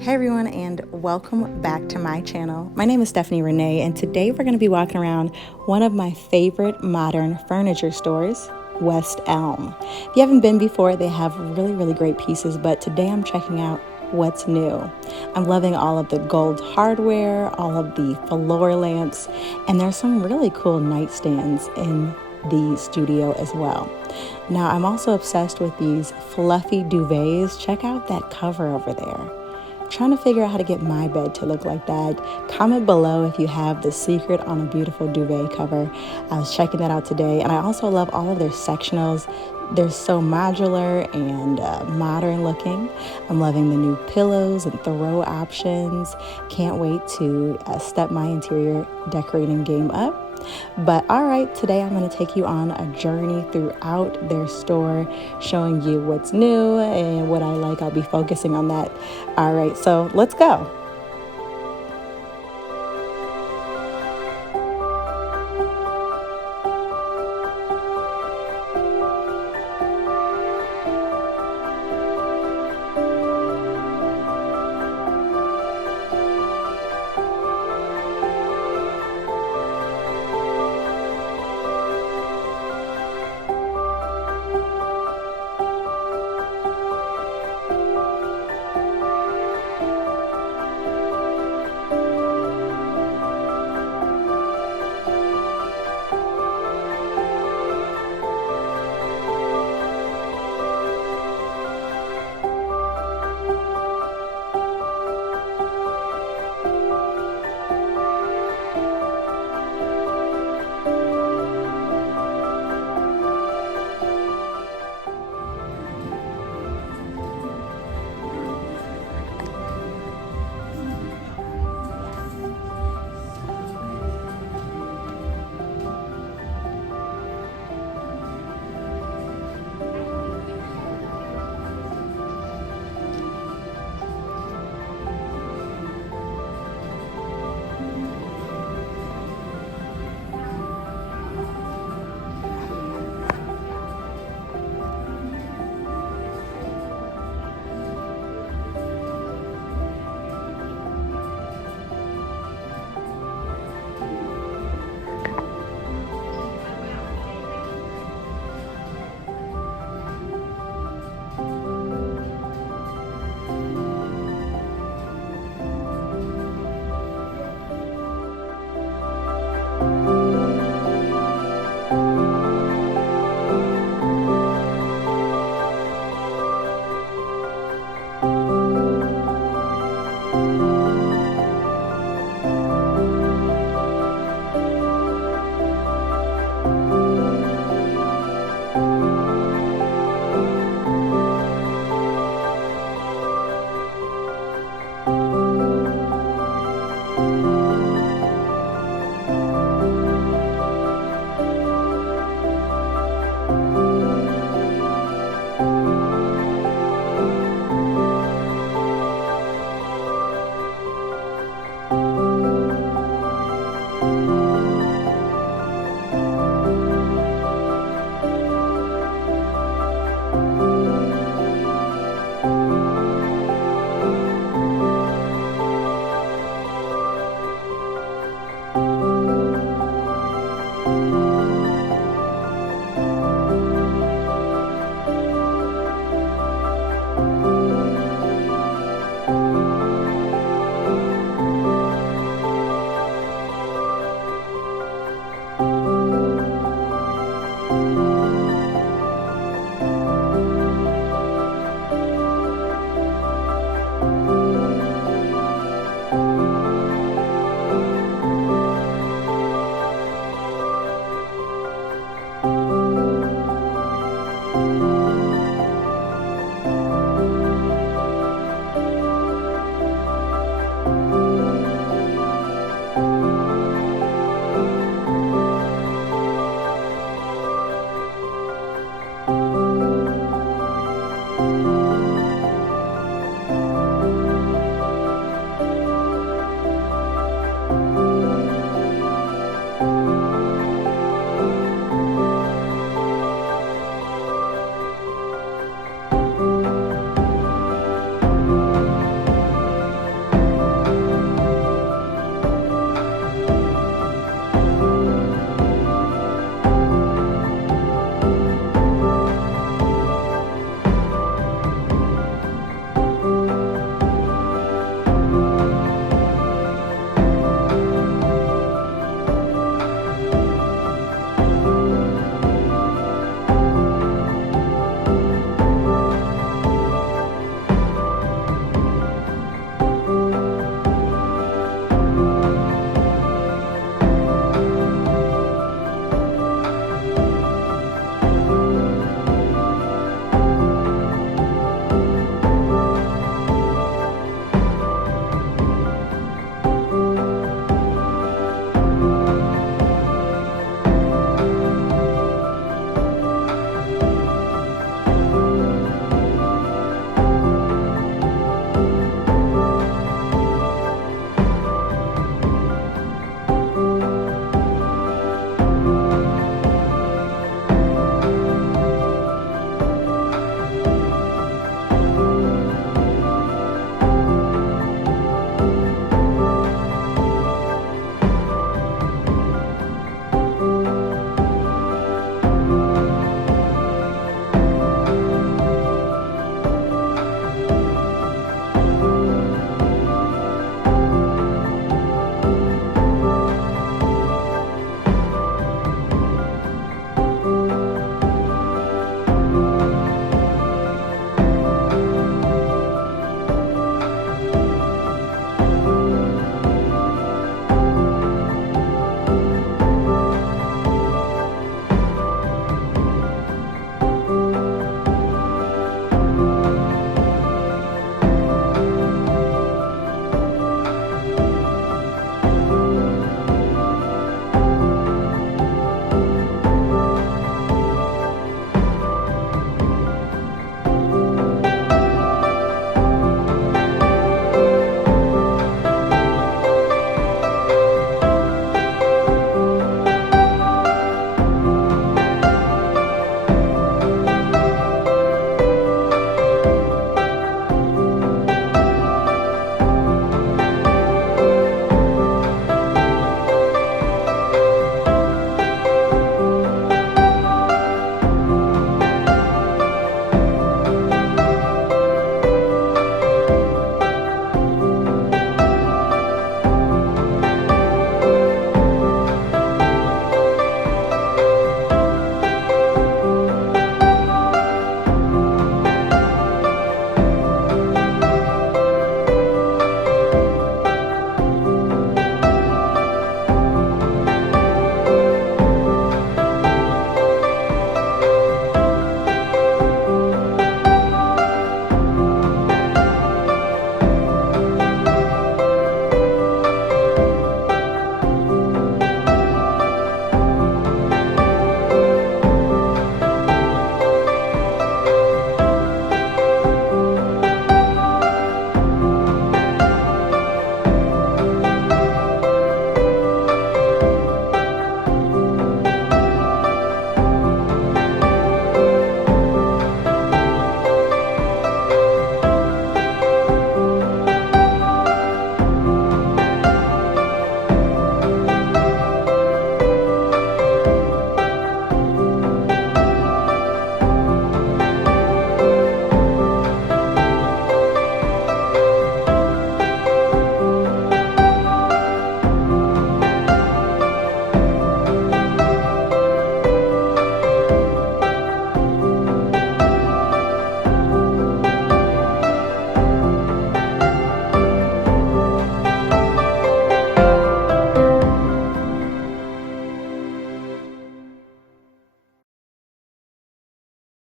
Hey everyone, and welcome back to my channel. My name is Stephanie Renee, and today we're going to be walking around one of my favorite modern furniture stores, West Elm. If you haven't been before, they have really great pieces, but today I'm checking out what's new. I'm loving all of the gold hardware, all of the floor lamps, and there's some really cool nightstands in the studio as well. Now, I'm also obsessed with these fluffy duvets. Check out that cover over there. Trying to figure out how to get my bed to look like that. Comment below if you have the secret on a beautiful duvet cover. I was checking that out today, and I also love all of their sectionals. They're so modular and modern looking. I'm loving the new pillows and throw options. Can't wait to step my interior decorating game up. But all right, today I'm going to take you on a journey throughout their store, showing you what's new and what I like. I'll be focusing on that. All right, so let's go.